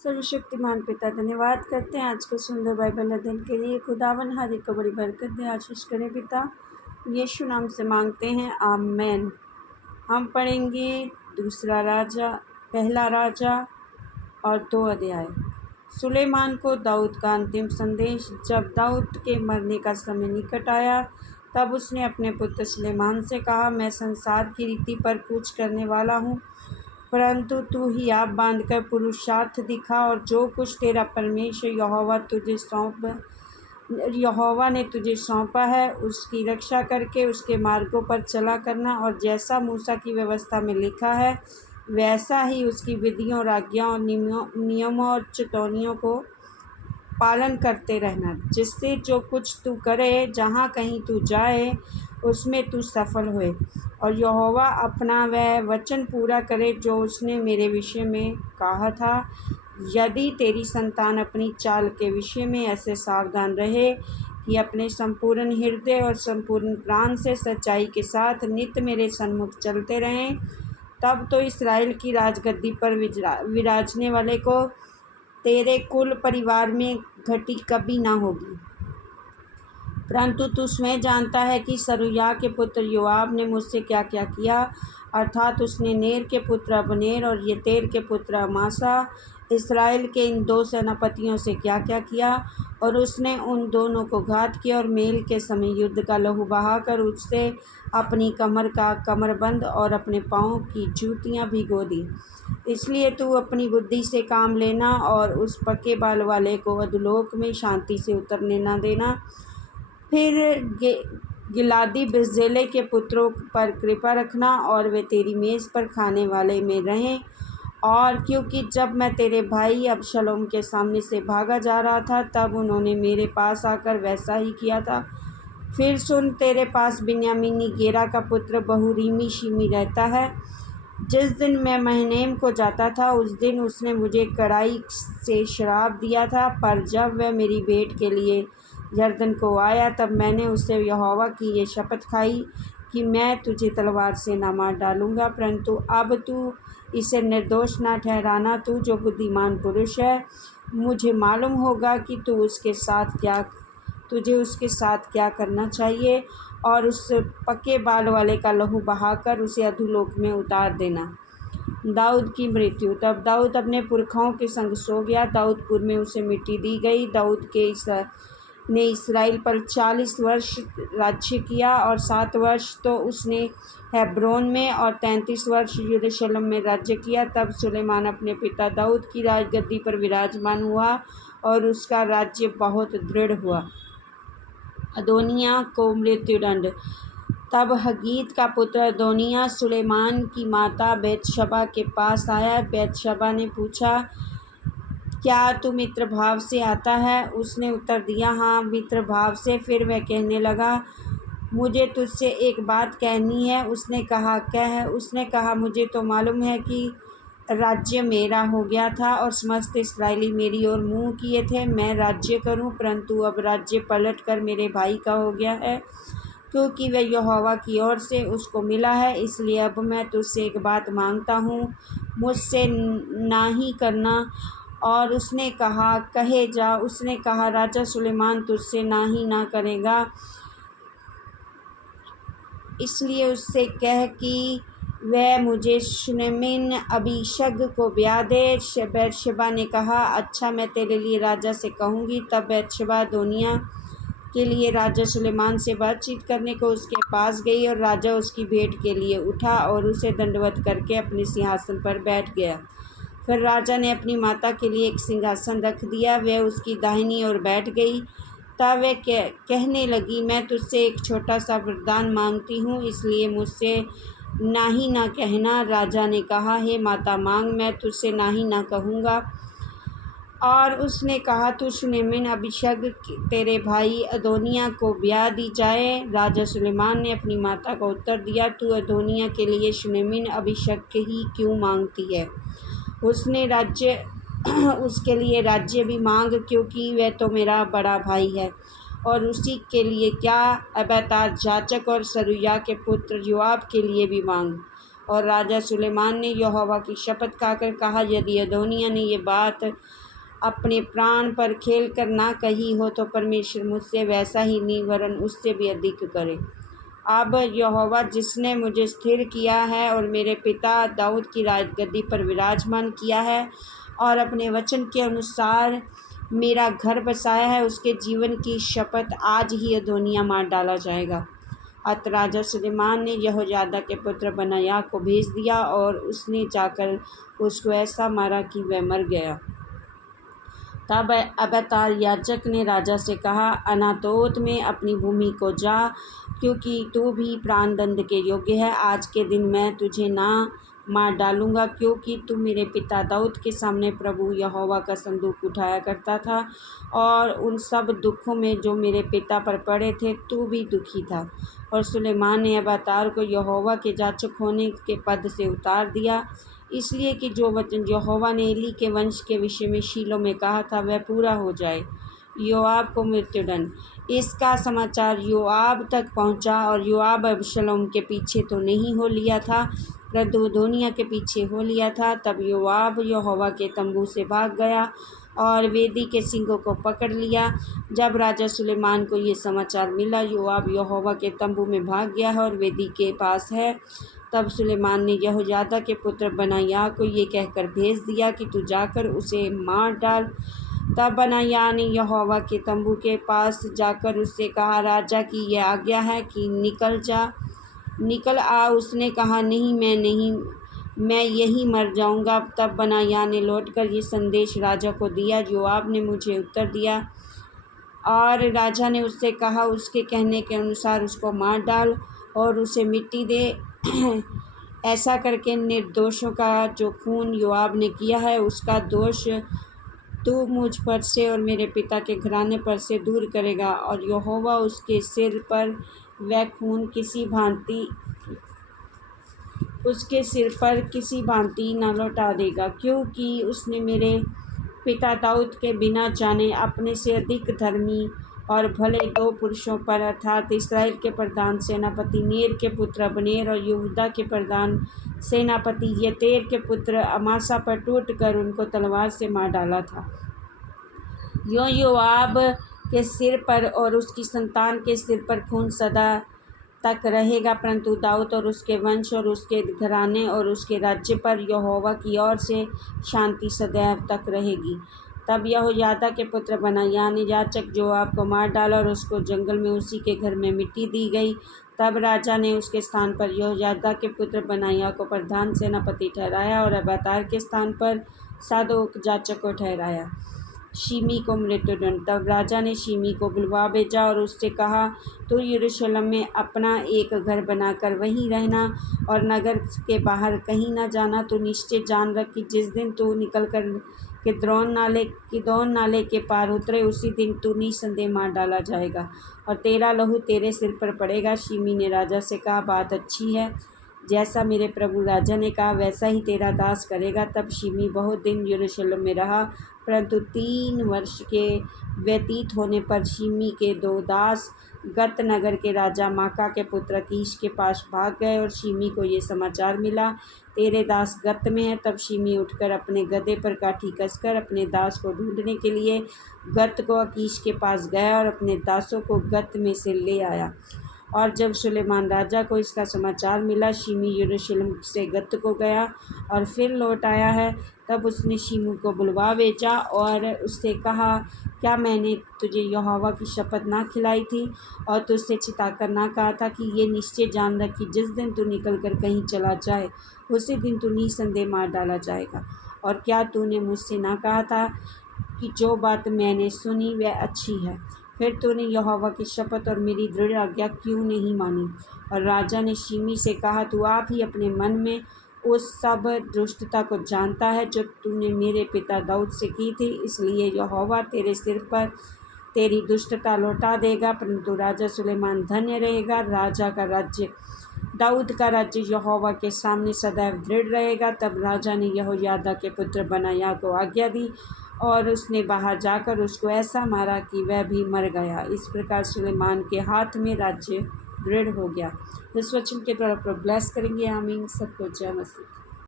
सर्वशक्तिमान पिता धन्यवाद करते हैं आज के सुंदर बाइबल अध्ययन के लिए। खुदावन हर एक को बड़ी बरकत दे, आशीष करें पिता, यीशु नाम से मांगते हैं, आमेन। हम पढ़ेंगे पहला राजा और 2 अध्याय। सुलेमान को दाऊद का अंतिम संदेश। जब दाऊद के मरने का समय निकट आया तब उसने अपने पुत्र सुलेमान से कहा, मैं संसार की रीति पर कूच करने वाला हूँ, परंतु तू ही आप बांधकर पुरुषार्थ दिखा और जो कुछ तेरा परमेश्वर यहोवा ने तुझे सौंपा है उसकी रक्षा करके उसके मार्गों पर चला करना, और जैसा मूसा की व्यवस्था में लिखा है वैसा ही उसकी विधियों, आज्ञाओं और नियमों और चेतावनियों को पालन करते रहना, जिससे जो कुछ तू करे, जहाँ कहीं तू जाए, उसमें तू सफल होए, और यहोवा अपना वह वचन पूरा करे जो उसने मेरे विषय में कहा था। यदि तेरी संतान अपनी चाल के विषय में ऐसे सावधान रहे कि अपने संपूर्ण हृदय और संपूर्ण प्राण से सच्चाई के साथ नित्य मेरे सन्मुख चलते रहें, तब तो इस्राएल की राजगद्दी पर विराजने वाले को तेरे कुल परिवार में घटी कभी ना होगी। परंतु तू स्वयं जानता है कि सरूया के पुत्र योआब ने मुझसे क्या क्या किया, अर्थात उसने नेर के पुत्र अबनेर और येतेर के पुत्र अमासा इस्राएल के इन 2 सेनापतियों से क्या क्या किया, और उसने उन दोनों को घात किया और मेल के समय युद्ध का लहू बहाकर उससे अपनी कमर का कमरबंद और अपने पाँव की जूतियाँ भिगो दी। इसलिए तू अपनी बुद्धि से काम लेना और उस पक्के बाल वाले को अधोलोक में शांति से उतरने न देना। फिर गिलादी बिजजेले के पुत्रों पर कृपा रखना और वे तेरी मेज़ पर खाने वाले में रहें, और क्योंकि जब मैं तेरे भाई अबशलोम के सामने से भागा जा रहा था तब उन्होंने मेरे पास आकर वैसा ही किया था। फिर सुन, तेरे पास बिन्यामीनी गेरा का पुत्र बहुरीमी शिमी रहता है। जिस दिन मैं महनैम को जाता था उस दिन उसने मुझे कड़ाई से शराब दिया था, पर जब वह मेरी भेंट के लिए यरदन को आया तब मैंने उससे यहोवा की ये शपथ खाई कि मैं तुझे तलवार से न मार डालूँगा, परंतु अब तू इसे निर्दोष न ठहराना, तू जो बुद्धिमान पुरुष है। मुझे मालूम होगा कि तुझे उसके साथ क्या करना चाहिए, और उस पक्के बाल वाले का लहू बहाकर उसे अधोलोक में उतार देना। दाऊद की मृत्यु। तब दाऊद अपने पुरखाओं के संग सो गया। दाऊदपुर में उसे मिट्टी दी गई। दाऊद ने इस्राएल पर 40 वर्ष राज्य किया, और 7 वर्ष तो उसने हेब्रोन में और 33 वर्ष यरूशलेम में राज्य किया। तब सुलेमान अपने पिता दाऊद की राजगद्दी पर विराजमान हुआ और उसका राज्य बहुत दृढ़ हुआ। अदोनिया को मृत्युदंड। तब हगीत का पुत्र अदोनिया सुलेमान की माता बेतशबा के पास आया। बेतशबा ने पूछा, क्या तू मित्र भाव से आता है? उसने उत्तर दिया, हाँ, मित्र भाव से। फिर वह कहने लगा, मुझे तुझसे एक बात कहनी है। उसने कहा, कह। उसने कहा, मुझे तो मालूम है कि राज्य मेरा हो गया था और समस्त इस्राएली मेरी ओर मुँह किए थे, मैं राज्य करूं, परंतु अब राज्य पलट कर मेरे भाई का हो गया है, क्योंकि वह यहोवा की ओर से उसको मिला है। इसलिए अब मैं तुझसे एक बात मांगता हूँ, मुझसे नाही करना। और उसने कहा, कहे जा। उसने कहा, राजा सुलेमान तुझसे नाही ना करेगा, इसलिए उससे कह कि वह मुझे शुनेमिन अबीशग को ब्याह दे। बैतशबा ने कहा, अच्छा, मैं तेरे लिए राजा से कहूँगी। तब बैतशबा अदोनिया के लिए राजा सुलेमान से बातचीत करने को उसके पास गई, और राजा उसकी भेंट के लिए उठा और उसे दंडवत करके अपने सिंहासन पर बैठ गया। फिर राजा ने अपनी माता के लिए एक सिंहासन रख दिया, वह उसकी दाहिनी ओर बैठ गई। तब वह कहने लगी, मैं तुझसे एक छोटा सा वरदान मांगती हूँ, इसलिए मुझसे नाही ना कहना। राजा ने कहा, हे माता, मांग, मैं तुझसे नाही ना कहूँगा। और उसने कहा, तू शुनेमिन अबीशग तेरे भाई अदोनिया को ब्याह दी जाए। राजा सुलेमान ने अपनी माता को उत्तर दिया, तू अदोनिया के लिए शुनेमिन अबीशग ही क्यों मांगती है? उसके लिए राज्य भी मांग, क्योंकि वह तो मेरा बड़ा भाई है। और उसी के लिए क्या, अबयातार जाचक और सरूया के पुत्र योआब के लिए भी मांग। और राजा सुलेमान ने यहोवा की शपथ खाकर कहा, यदि अदोनिय्याह ने ये बात अपने प्राण पर खेल कर ना कही हो तो परमेश्वर मुझसे वैसा ही नहीं वरन उससे भी अधिक करे। अब यहोवा जिसने मुझे स्थिर किया है और मेरे पिता दाऊद की राजगद्दी पर विराजमान किया है और अपने वचन के अनुसार मेरा घर बसाया है, उसके जीवन की शपथ आज ही अदोनिय्याह मार डाला जाएगा। अतः राजा सुलेमान ने यहोयादा के पुत्र बनायाह को भेज दिया और उसने जाकर उसको ऐसा मारा कि वह मर गया। तब अबयातार याजक ने राजा से कहा, अनातोत में अपनी भूमि को जा, क्योंकि तू भी प्राणदंड के योग्य है। आज के दिन मैं तुझे ना मार डालूँगा, क्योंकि तू मेरे पिता दाऊद के सामने प्रभु यहोवा का संदूक उठाया करता था, और उन सब दुखों में जो मेरे पिता पर पड़े थे तू भी दुखी था। और सुलेमान ने अबयातार को यहोवा के जाचक होने के पद से उतार दिया, इसलिए कि जो वचन यहोवा ने एली के वंश के विषय में शीलो में कहा था वह पूरा हो जाए। योआब को मृत्युदंड। इसका समाचार योआब तक पहुंचा, और योआब अबशलोम के पीछे तो नहीं हो लिया था, परंतु अदोनिय्याह के पीछे हो लिया था। तब योआब यहोवा के तंबू से भाग गया और वेदी के सींगों को पकड़ लिया। जब राजा सुलेमान को ये समाचार मिला, योआब यहोवा के तंबू में भाग गया है और वेदी के पास है, तब सुलेमान ने यहोयादा के पुत्र बनायाह को ये कहकर भेज दिया कि तू जाकर उसे मार डाल। तब बनायाह ने यहोवा के तंबू के पास जाकर उससे कहा, राजा की यह आज्ञा है कि निकल आ। उसने कहा, नहीं, मैं यहीं मर जाऊंगा। तब बनायाह ने लौटकर ये संदेश राजा को दिया, योआब ने मुझे उत्तर दिया। और राजा ने उससे कहा, उसके कहने के अनुसार उसको मार डाल और उसे मिट्टी दे। ऐसा करके निर्दोषों का जो खून योआब ने किया है उसका दोष तू मुझ पर से और मेरे पिता के घराने पर से दूर करेगा, और यहोवा उसके सिर पर वह खून किसी भांति न लौटा देगा, क्योंकि उसने मेरे पिता दाऊद के बिना जाने अपने से अधिक धर्मी और भले दो पुरुषों पर, अर्थात इस्राएल के प्रधान सेनापति नेर के पुत्र अबनेर और यहूदा के प्रधान सेनापति येतेर के पुत्र अमासा पर टूट कर उनको तलवार से मार डाला था। यों योआब के सिर पर और उसकी संतान के सिर पर खून सदा तक रहेगा, परंतु दाऊद और उसके वंश और उसके घराने और उसके राज्य पर यहोवा की ओर से शांति सदैव तक रहेगी। तब यहोयादा के पुत्र बनायाह ने याजक योआब को मार डाला और उसको जंगल में उसी के घर में मिट्टी दी गई। तब राजा ने उसके स्थान पर यहोयादा के पुत्र बनायाह को प्रधान सेनापति ठहराया और अबयातार के स्थान पर सादोक याजक को ठहराया। शिमी को मृत्युदंड। तब राजा ने शिमी को बुलवा भेजा और उससे कहा, तू यरूशलेम में अपना एक घर बनाकर वहीं रहना और नगर के बाहर कहीं न जाना। तू निश्चय जान रख कि जिस दिन तू निकलकर किद्रोन नाले के पार उतरे, उसी दिन तू निसंदेह मार डाला जाएगा और तेरा लहू तेरे सिर पर पड़ेगा। शिमी ने राजा से कहा, बात अच्छी है, जैसा मेरे प्रभु राजा ने कहा वैसा ही तेरा दास करेगा। तब शिमी बहुत दिन यरूशलेम में रहा, परंतु 3 वर्ष के व्यतीत होने पर शिमी के 2 दास गत नगर के राजा माका के पुत्र कीश के पास भाग गए, और शिमी को ये समाचार मिला, तेरे दास गत में है। तब शिमी उठकर अपने गदहे पर काठी कसकर अपने दास को ढूंढने के लिए गत को अकीश के पास गया और अपने दासों को गत में से ले आया। और जब सुलेमान राजा को इसका समाचार मिला, शिमी यरूशलेम से गत को गया और फिर लौट आया है, तब उसने शिमी को बुलवा भेजा और उससे कहा, क्या मैंने तुझे यहोवा की शपथ ना खिलाई थी और तुझसे छिताकर ना कहा था कि ये निश्चय जान रख कि जिस दिन तू निकल कर कहीं चला जाए, उसी दिन तू निसंदेह मार डाला जाएगा। और क्या तूने मुझसे ना कहा था कि जो बात मैंने सुनी वह अच्छी है? फिर तूने यहोवा की शपथ और मेरी दृढ़ आज्ञा क्यों नहीं मानी? और राजा ने शिमी से कहा, तू आप ही अपने मन में उस सब दुष्टता को जानता है जो तूने मेरे पिता दाऊद से की थी, इसलिए यहोवा तेरे सिर पर तेरी दुष्टता लौटा देगा, परंतु राजा सुलेमान धन्य रहेगा। राजा का राज्य, दाऊद का राज्य यहोवा के सामने सदैव दृढ़ रहेगा। तब राजा ने यहोयादा के पुत्र बनायाह को आज्ञा दी और उसने बाहर जाकर उसको ऐसा मारा कि वह भी मर गया। इस प्रकार सुलेमान के हाथ में राज्य दृढ़ हो गया। इस वचन के द्वारा ब्लेस करेंगे। आमीन। सबको जय मसीह।